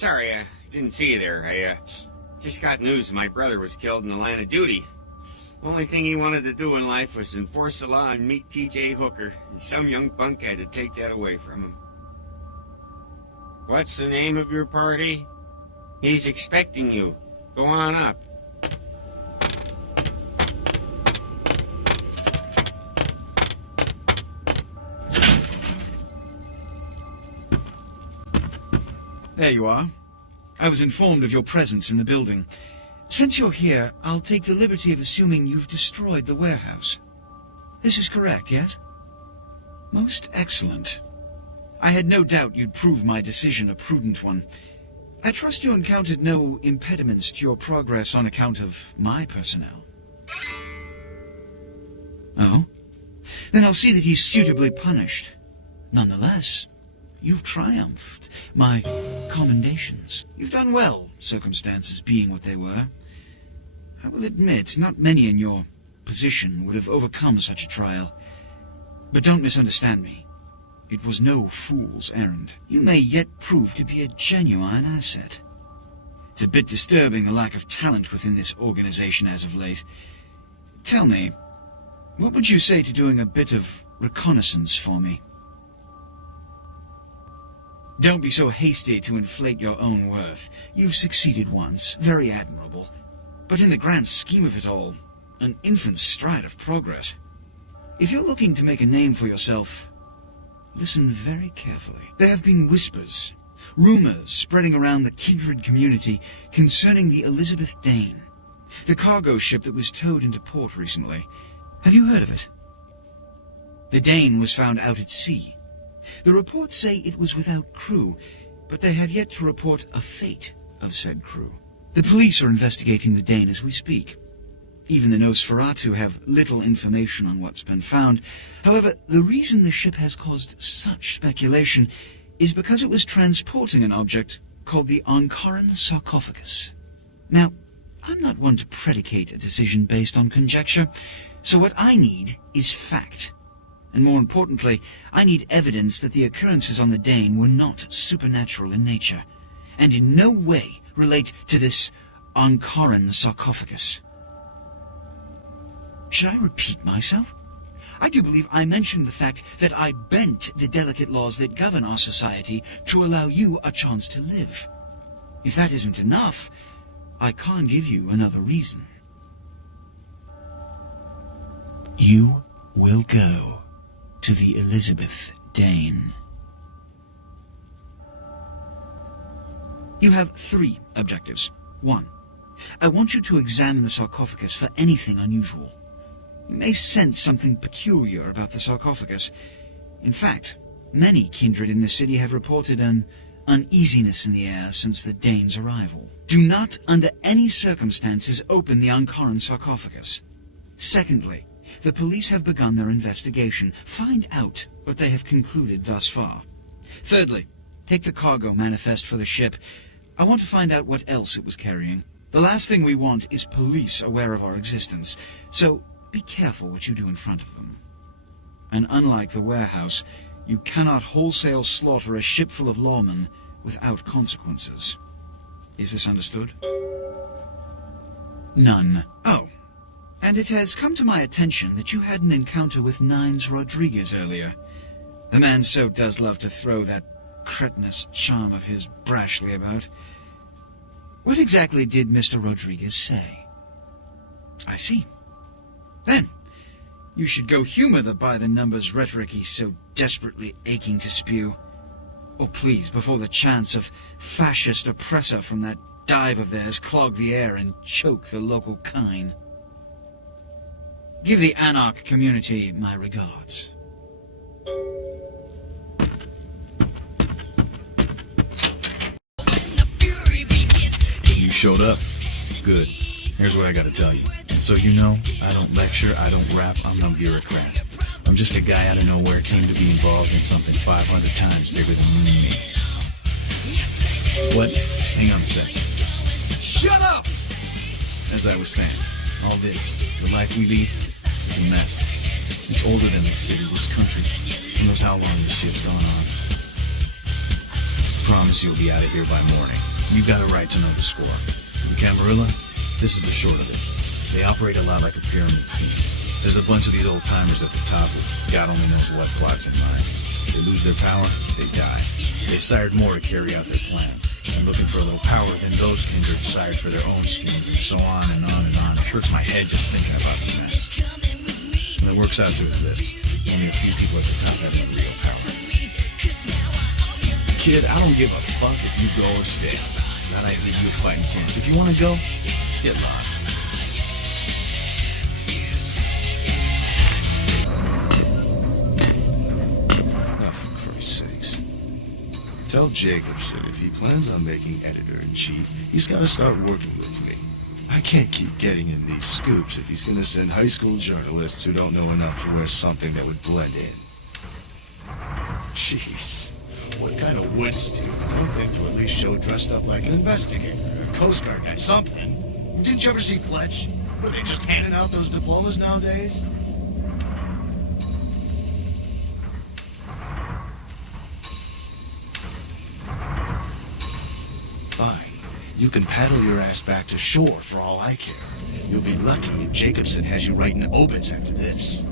Sorry, I didn't see you there. I just got news my brother was killed in the line of duty. Only thing he wanted to do in life was enforce the law and meet T.J. Hooker, and some young punk had to take that away from him. What's the name of your party? He's expecting you. Go on up. There you are. I was informed of your presence in the building. Since you're here, I'll take the liberty of assuming you've destroyed the warehouse. This is correct, yes? Most excellent. I had no doubt you'd prove my decision a prudent one. I trust you encountered no impediments to your progress on account of my personnel. Oh? Then I'll see that he's suitably punished. Nonetheless, you've triumphed. My commendations. You've done well, circumstances being what they were. I will admit, not many in your position would have overcome such a trial. But don't misunderstand me. It was no fool's errand. You may yet prove to be a genuine asset. It's a bit disturbing the lack of talent within this organization as of late. Tell me, what would you say to doing a bit of reconnaissance for me? Don't be so hasty to inflate your own worth. You've succeeded once, very admirable. But in the grand scheme of it all, an infant's stride of progress. If you're looking to make a name for yourself, listen very carefully. There have been whispers, rumors spreading around the kindred community concerning the Elizabeth Dane, the cargo ship that was towed into port recently. Have you heard of it? The Dane was found out at sea. The reports say it was without crew, but they have yet to report a fate of said crew. The police are investigating the Dane as we speak. Even the Nosferatu have little information on what's been found. However, the reason the ship has caused such speculation is because it was transporting an object called the Ankaran sarcophagus. Now, I'm not one to predicate a decision based on conjecture, so what I need is fact. And more importantly, I need evidence that the occurrences on the Dane were not supernatural in nature, and in no way relate to this Ankaran sarcophagus. Should I repeat myself? I do believe I mentioned the fact that I bent the delicate laws that govern our society to allow you a chance to live. If that isn't enough, I can't give you another reason. You will go to the Elizabeth Dane. You have 3 objectives. 1. I want you to examine the sarcophagus for anything unusual. You may sense something peculiar about the sarcophagus. In fact, many kindred in the city have reported an uneasiness in the air since the Dane's arrival. Do not, under any circumstances, open the Ankaran sarcophagus. Secondly, the police have begun their investigation. Find out what they have concluded thus far. Thirdly, take the cargo manifest for the ship. I want to find out what else it was carrying. The last thing we want is police aware of our existence, so be careful what you do in front of them. And unlike the warehouse, you cannot wholesale slaughter a ship full of lawmen without consequences. Is this understood? None. Oh. And it has come to my attention that you had an encounter with Nines Rodriguez earlier. The man so does love to throw that cretinous charm of his brashly about. What exactly did Mr. Rodriguez say? I see. Then, you should go humor the by-the-numbers rhetoric he's so desperately aching to spew. Oh, please, before the chance of fascist oppressor from that dive of theirs clog the air and choke the local kine. Give the Anarch community my regards. You showed up? Good. Here's what I gotta tell you. And so you know, I don't lecture, I don't rap, I'm no bureaucrat. I'm just a guy out of nowhere came to be involved in something 500 times bigger than you and me. What? Hang on a sec. Shut up! As I was saying, all this, the life we lead, it's a mess. It's older than this city, this country. Who knows how long this shit's gone on. Promise you'll be out of here by morning. You got a right to know the score. In Camarilla, this is the short of it. They operate a lot like a pyramid scheme. There's a bunch of these old-timers at the top with God only knows what plots in mind. They lose their power, they die. They sired more to carry out their plans. And looking for a little power, then those kindred sired for their own schemes, and so on and on and on. It hurts my head just thinking about the mess. And it works out to this. Only a few people at the top have any real power. Kid, I don't give a fuck if you go or stay. That ain't leave you a fighting chance. If you want to go, get lost. Oh, for Christ's sakes. Tell Jacobs that if he plans on making editor-in-chief, he's got to start working with me. I can't keep getting him these scoops if he's going to send high school journalists who don't know enough to wear something that would blend in. Jeez. What kind of wet steel don't think to at least show dressed up like an investigator, a Coast Guard guy, something? Didn't you ever see Fletch? Were they just handing out those diplomas nowadays? Fine. You can paddle your ass back to shore for all I care. You'll be lucky if Jacobson has you writing obits after this.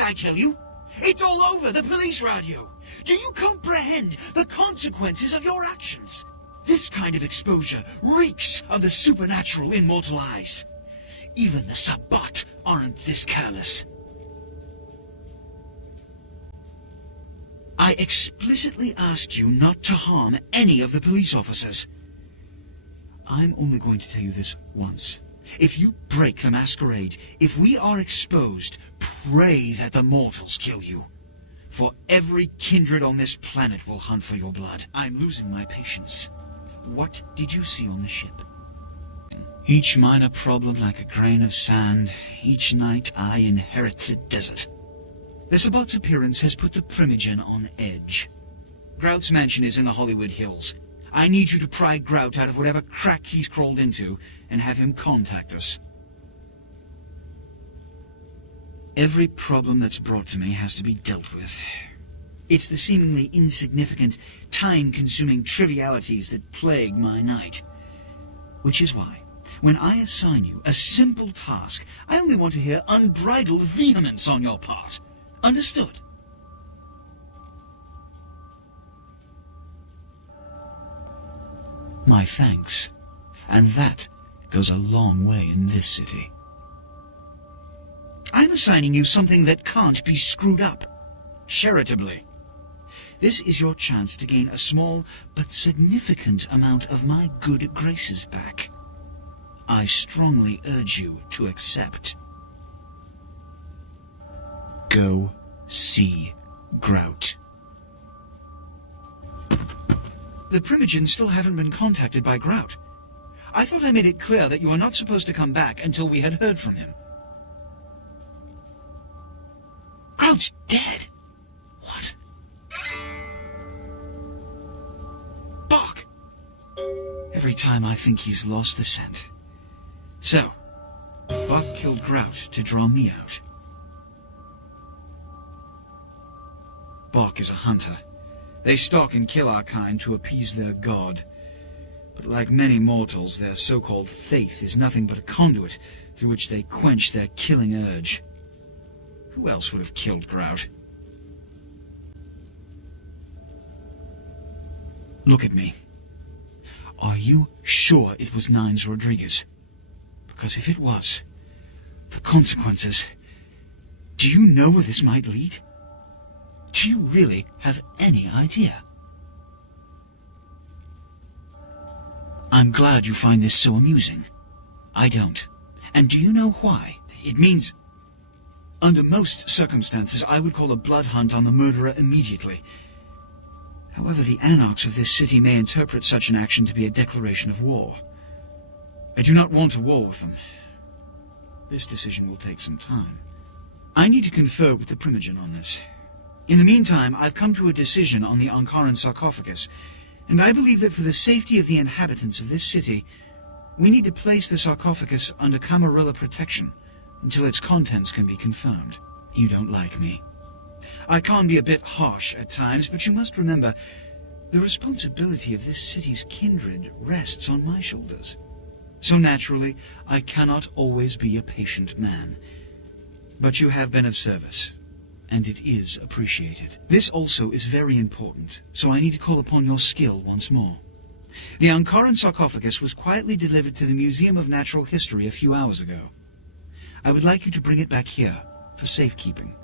I tell you? It's all over the police radio. Do you comprehend the consequences of your actions? This kind of exposure reeks of the supernatural in mortal eyes. Even the Sabbat aren't this careless. I explicitly asked you not to harm any of the police officers. I'm only going to tell you this once. If you break the Masquerade, if we are exposed, pray that the mortals kill you. For every kindred on this planet will hunt for your blood. I'm losing my patience. What did you see on the ship? Each minor problem like a grain of sand. Each night I inherit the desert. The Sabbat's appearance has put the Primogen on edge. Grout's mansion is in the Hollywood Hills. I need you to pry Grout out of whatever crack he's crawled into and have him contact us. Every problem that's brought to me has to be dealt with. It's the seemingly insignificant, time-consuming trivialities that plague my night. Which is why, when I assign you a simple task, I only want to hear unbridled vehemence on your part. Understood? My thanks. And that goes a long way in this city. I'm assigning you something that can't be screwed up. Charitably. This is your chance to gain a small but significant amount of my good graces back. I strongly urge you to accept. Go see Grout. The Primogens still haven't been contacted by Grout. I thought I made it clear that you were not supposed to come back until we had heard from him. Grout's dead? What? Bach! Every time I think he's lost the scent. So, Bach killed Grout to draw me out. Bach is a hunter. They stalk and kill our kind to appease their god. But like many mortals, their so-called faith is nothing but a conduit through which they quench their killing urge. Who else would have killed Grout? Look at me. Are you sure it was Nines Rodriguez? Because if it was, the consequences... Do you know where this might lead? Do you really have any idea? I'm glad you find this so amusing. I don't. And do you know why? It means... Under most circumstances, I would call a blood hunt on the murderer immediately. However, the anarchs of this city may interpret such an action to be a declaration of war. I do not want a war with them. This decision will take some time. I need to confer with the Primogen on this. In the meantime, I've come to a decision on the Ankaran sarcophagus, and I believe that for the safety of the inhabitants of this city, we need to place the sarcophagus under Camarilla protection until its contents can be confirmed. You don't like me. I can be a bit harsh at times, but you must remember, the responsibility of this city's kindred rests on my shoulders. So naturally, I cannot always be a patient man. But you have been of service, and it is appreciated. This also is very important, so I need to call upon your skill once more. The Ankaran sarcophagus was quietly delivered to the Museum of Natural History a few hours ago. I would like you to bring it back here for safekeeping.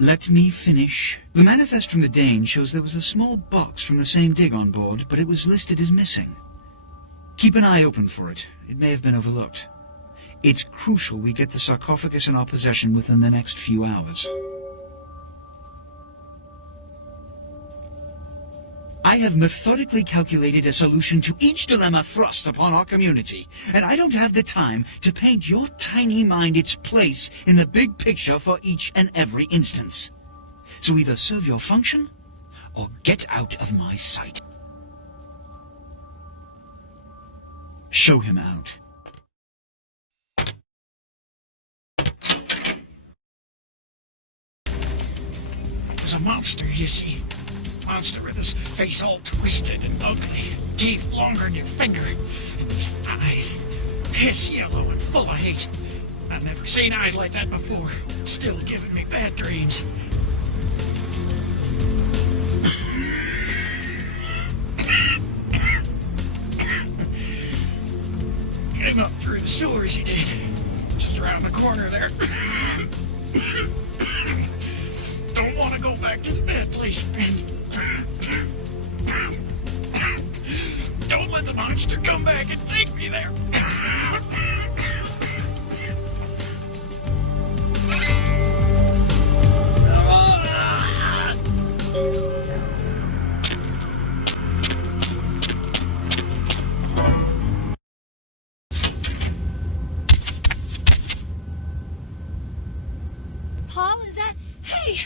Let me finish. The manifest from the Dane shows there was a small box from the same dig on board, but it was listed as missing. Keep an eye open for it. It may have been overlooked. It's crucial we get the sarcophagus in our possession within the next few hours. I have methodically calculated a solution to each dilemma thrust upon our community, and I don't have the time to paint your tiny mind its place in the big picture for each and every instance. So either serve your function, or get out of my sight. Show him out. There's a monster, you see. Monster with his face all twisted and ugly, teeth longer than your finger, and these eyes, piss yellow and full of hate. I've never seen eyes like that before. Still giving me bad dreams. Came up through the sewers, he did. Just around the corner there. Don't want to go back to the bad place, friend. Don't let the monster come back and take me there. Paul, is that... Hey,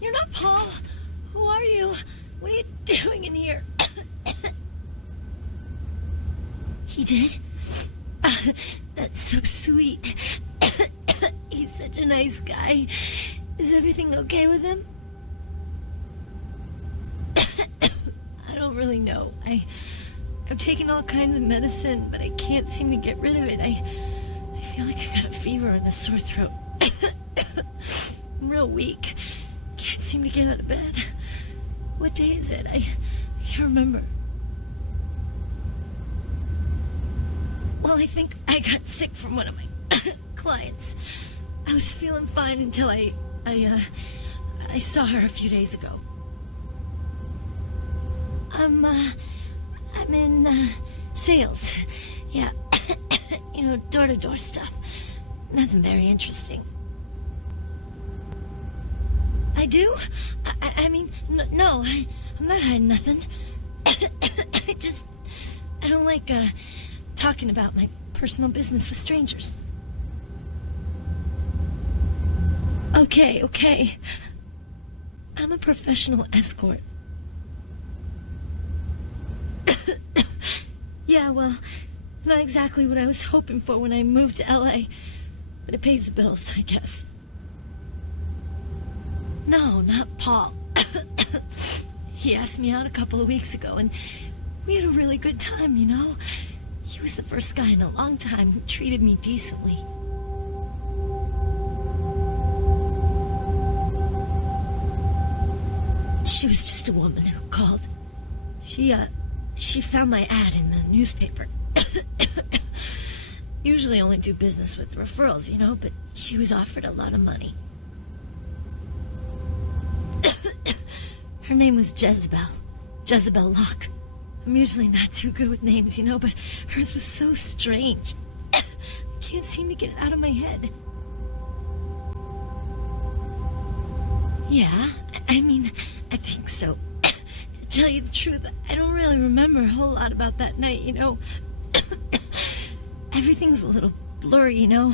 you're not Paul. Who are you? What are you doing in here? He did? That's so sweet. He's such a nice guy. Is everything okay with him? I don't really know. I've taken all kinds of medicine, but I can't seem to get rid of it. I feel like I got a fever and a sore throat. I'm real weak. Can't seem to get out of bed. What day is it? I can't remember. Well, I think I got sick from one of my clients. I was feeling fine until I saw her a few days ago. I'm in sales. Yeah, door-to-door stuff. Nothing very interesting. I do? I mean, no, I'm not hiding nothing. I don't like, talking about my personal business with strangers. Okay. I'm a professional escort. Yeah, well, it's not exactly what I was hoping for when I moved to LA, but it pays the bills, I guess. No, not Paul. He asked me out a couple of weeks ago, and we had a really good time, He was the first guy in a long time who treated me decently. She was just a woman who called. She found my ad in the newspaper. Usually only do business with referrals, you know, but she was offered a lot of money. Her name was Jezebel Locke. I'm usually not too good with names, you know, but hers was so strange. I can't seem to get it out of my head. Yeah, I mean, I think so. To tell you the truth, I don't really remember a whole lot about that night, you know. Everything's a little blurry, you know.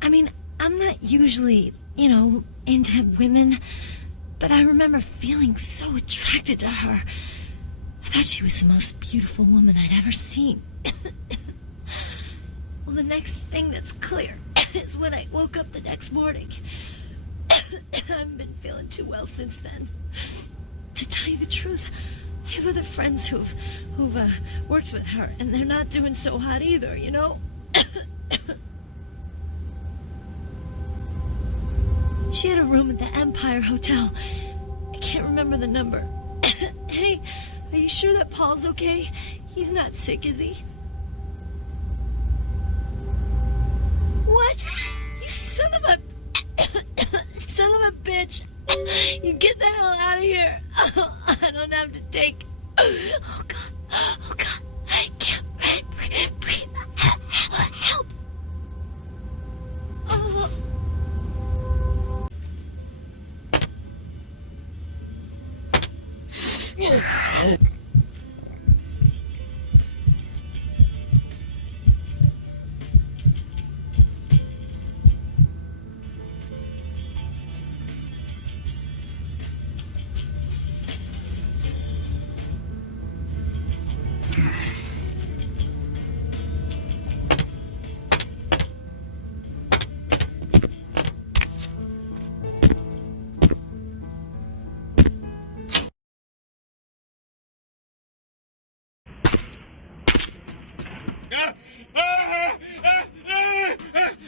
I mean, I'm not usually, you know, into women, but I remember feeling so attracted to her. I thought she was the most beautiful woman I'd ever seen. Well, the next thing that's clear is when I woke up the next morning. I haven't been feeling too well since then. To tell you the truth, I have other friends who've worked with her, and they're not doing so hot either, you know? She had a room at the Empire Hotel. I can't remember the number. Hey, are you sure that Paul's okay? He's not sick, is he? What? You son of a... son of a bitch. You get the hell out of here. I don't have to take... Oh, God. Oh, God. I can't breathe. Help. Oh.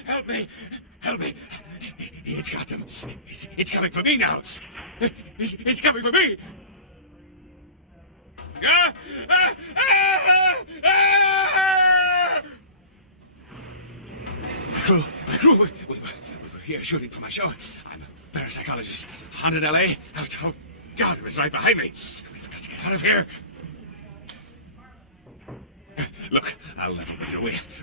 Help me! Help me! It's got them. It's coming for me now. It's coming for me. My crew, we were here shooting for my show. I'm a parapsychologist, haunted LA. Oh, God, it was right behind me. We've got to get out of here. Look, I'll level with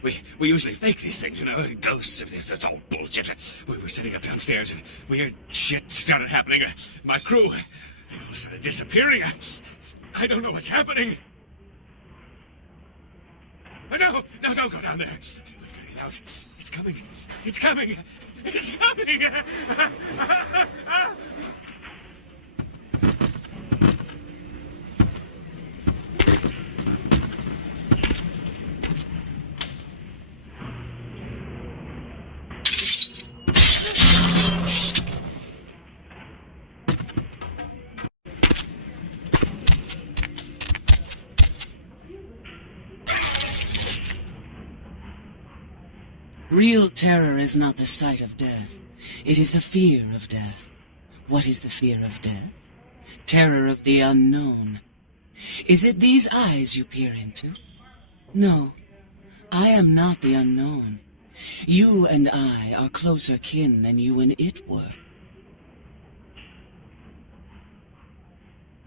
you. We usually fake these things, you know, ghosts. That's all bullshit. We were sitting up downstairs and weird shit started happening. My crew, they all started disappearing. I don't know what's happening. No, don't go down there. We've got to get out. It's coming. It's coming. It's coming. Real terror is not the sight of death. It is the fear of death. What is the fear of death? Terror of the unknown. Is it these eyes you peer into? No, I am not the unknown. You and I are closer kin than you and it were.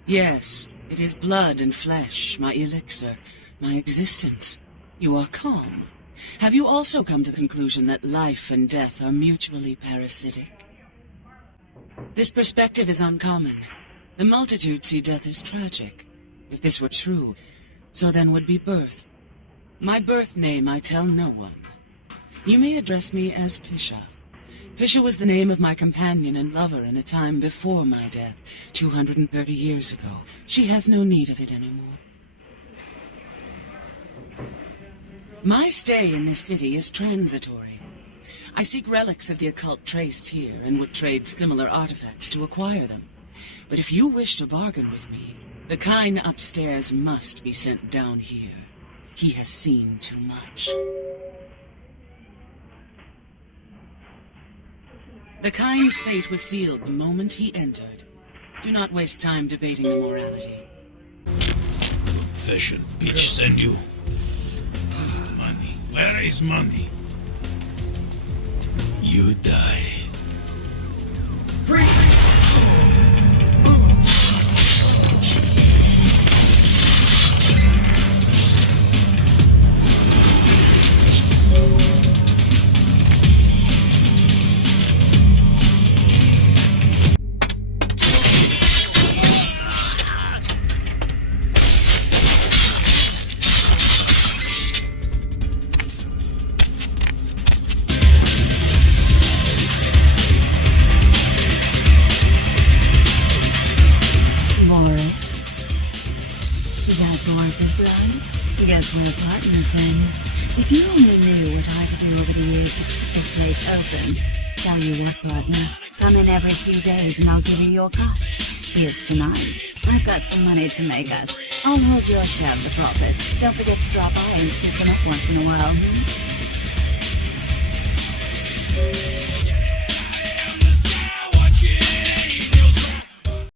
Yes, it is blood and flesh, my elixir, my existence. You are calm. Have you also come to the conclusion that life and death are mutually parasitic? This perspective is uncommon. The multitude see death as tragic. If this were true, so then would be birth. My birth name I tell no one. You may address me as Pisha. Pisha was the name of my companion and lover in a time before my death, 230 years ago. She has no need of it anymore. My stay in this city is transitory. I seek relics of the occult traced here and would trade similar artifacts to acquire them. But if you wish to bargain with me, the kind upstairs must be sent down here. He has seen too much. The kind fate was sealed the moment he entered. Do not waste time debating the morality. Confession, bitch, send you. Money. Where is money? You die. Is that Boris's blood? Guess we're partners then. If you only knew what I had to do over the years to keep this place open. Tell you what, partner. Come in every few days and I'll give you your cut. Here's tonight. I've got some money to make us. I'll hold your share of the profits. Don't forget to drop by and scoop them up once in a while.